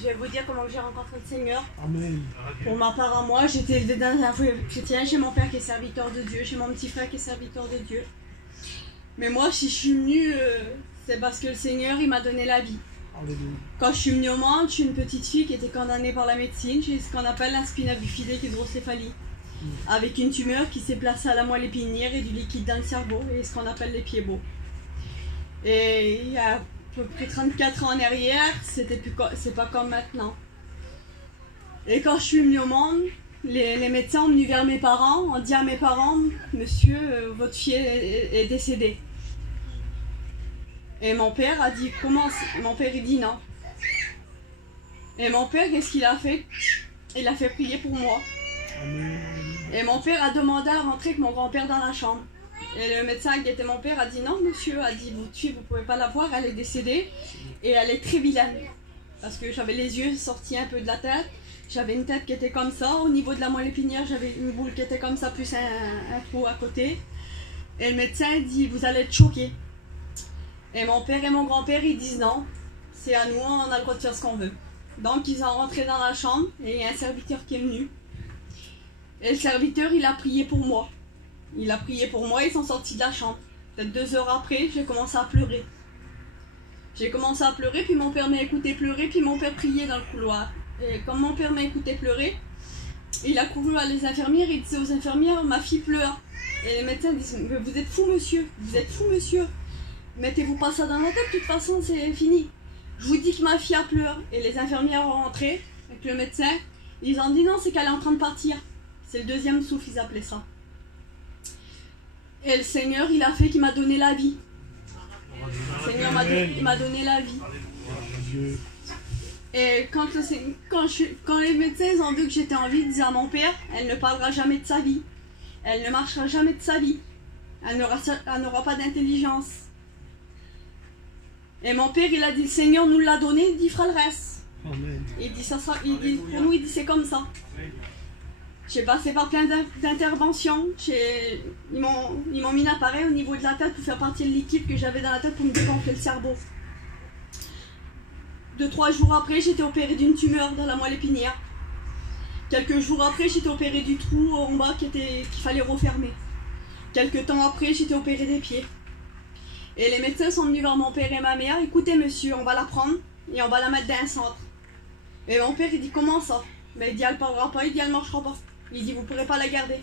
Je vais vous dire comment j'ai rencontré le Seigneur. Amen. Pour ma part à moi, j'ai été élevée dans un foyer chrétien. J'ai mon père qui est serviteur de Dieu. J'ai mon petit frère qui est serviteur de Dieu. Mais moi, si je suis venue, c'est parce que le Seigneur, il m'a donné la vie. Alléluia. Quand je suis venue au monde, je suis une petite fille qui était condamnée par la médecine. J'ai ce qu'on appelle la spina bifida hydrocéphalie. Avec une tumeur qui s'est placée à la moelle épinière et du liquide dans le cerveau. Et ce qu'on appelle les pieds beaux. Et il y a à peu près 34 ans en arrière, c'est pas comme maintenant. Et quand je suis venue au monde, les médecins ont venu vers mes parents, ont dit à mes parents, monsieur, votre fille est décédée. Et mon père a dit, comment? Mon père il dit non. Et mon père, qu'est-ce qu'il a fait? Il a fait prier pour moi. Et mon père a demandé à rentrer avec mon grand-père dans la chambre. Et le médecin qui était mon père a dit non monsieur, a dit votre fille vous pouvez pas la voir, elle est décédée et elle est très vilaine. Parce que j'avais les yeux sortis un peu de la tête, j'avais une tête qui était comme ça, au niveau de la moelle épinière j'avais une boule qui était comme ça plus un trou à côté. Et le médecin dit vous allez être choqués. Et mon père et mon grand-père ils disent non, c'est à nous, on a le droit de faire ce qu'on veut. Donc ils sont rentrés dans la chambre et il y a un serviteur qui est venu. Et le serviteur il a prié pour moi. Il a prié pour moi, ils sont sortis de la chambre. Peut-être 2 heures après, j'ai commencé à pleurer. J'ai commencé à pleurer, puis mon père m'a écouté pleurer, puis mon père priait dans le couloir. Et quand mon père m'a écouté pleurer, il a couru à les infirmières, il disait aux infirmières, ma fille pleure. Et les médecins disent, mais vous êtes fou monsieur, vous êtes fou monsieur. Mettez-vous pas ça dans la tête, de toute façon c'est fini. Je vous dis que ma fille a pleuré. Et les infirmières ont rentré avec le médecin, ils ont dit non, c'est qu'elle est en train de partir. C'est le deuxième souffle, ils appelaient ça. Et le Seigneur, il a fait qu'il m'a donné la vie. Le Seigneur m'a donné la vie. Et quand les médecins ont vu que j'étais en vie, ils disaient à mon père, elle ne parlera jamais de sa vie. Elle ne marchera jamais de sa vie. Elle n'aura pas d'intelligence. Et mon père, il a dit, le Seigneur nous l'a donné, il fera le reste. Amen. Il dit, pour nous, il dit, c'est comme ça. J'ai passé par plein d'interventions. Ils m'ont mis un appareil au niveau de la tête pour faire partir le liquide que j'avais dans la tête pour me dégonfler le cerveau. 2-3 jours après, j'étais opérée d'une tumeur dans la moelle épinière. Quelques jours après, j'étais opérée du trou en bas qu'il fallait refermer. Quelques temps après, j'étais opérée des pieds. Et les médecins sont venus vers mon père et ma mère. Écoutez monsieur, on va la prendre et on va la mettre dans un centre. Et mon père, il dit comment ça? Mais il dit elle parlera pas, il dit elle marchera pas. Il dit vous pourrez pas la garder.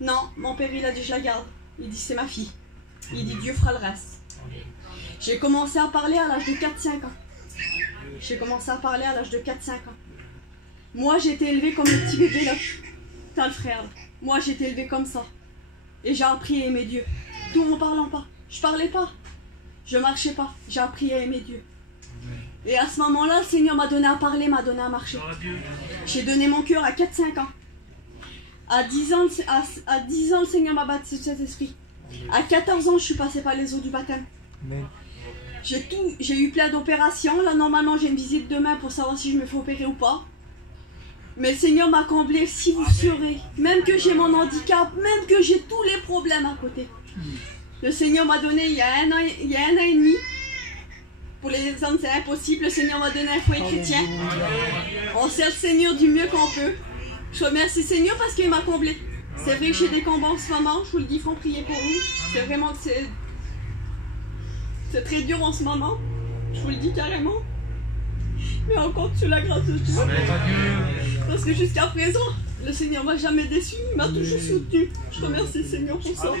Non, mon père il a dit je la garde. Il dit c'est ma fille. Il dit Dieu fera le reste. J'ai commencé à parler à l'âge de 4-5 ans. J'ai commencé à parler à l'âge de 4-5 ans. Moi j'ai été élevée comme le petit bébé là. T'as le frère. Moi j'ai été élevée comme ça. Et j'ai appris à aimer Dieu. Tout en parlant pas. Je parlais pas. Je marchais pas. J'ai appris à aimer Dieu. Et à ce moment-là, le Seigneur m'a donné à parler, m'a donné à marcher. J'ai donné mon cœur à 4-5 ans. À 10 ans, le Seigneur m'a baptisé de cet esprit. À 14 ans, je suis passée par les eaux du baptême. J'ai eu plein d'opérations. Là, normalement, j'ai une visite demain pour savoir si je me fais opérer ou pas. Mais le Seigneur m'a comblé si vous serez. Même que j'ai mon handicap, même que j'ai tous les problèmes à côté. Le Seigneur m'a donné il y a un an et demi. Pour les hommes, c'est impossible. Le Seigneur m'a donné un foyer chrétien. On sert le Seigneur du mieux qu'on peut. Je remercie le Seigneur parce qu'il m'a comblé. C'est vrai que j'ai des combats en ce moment. Je vous le dis, il faut prier pour vous. C'est vraiment que c'est très dur en ce moment. Je vous le dis carrément. Mais on compte sur la grâce de Dieu. Parce que jusqu'à présent, le Seigneur m'a jamais déçu. Il m'a toujours soutenu. Je remercie le Seigneur pour ça.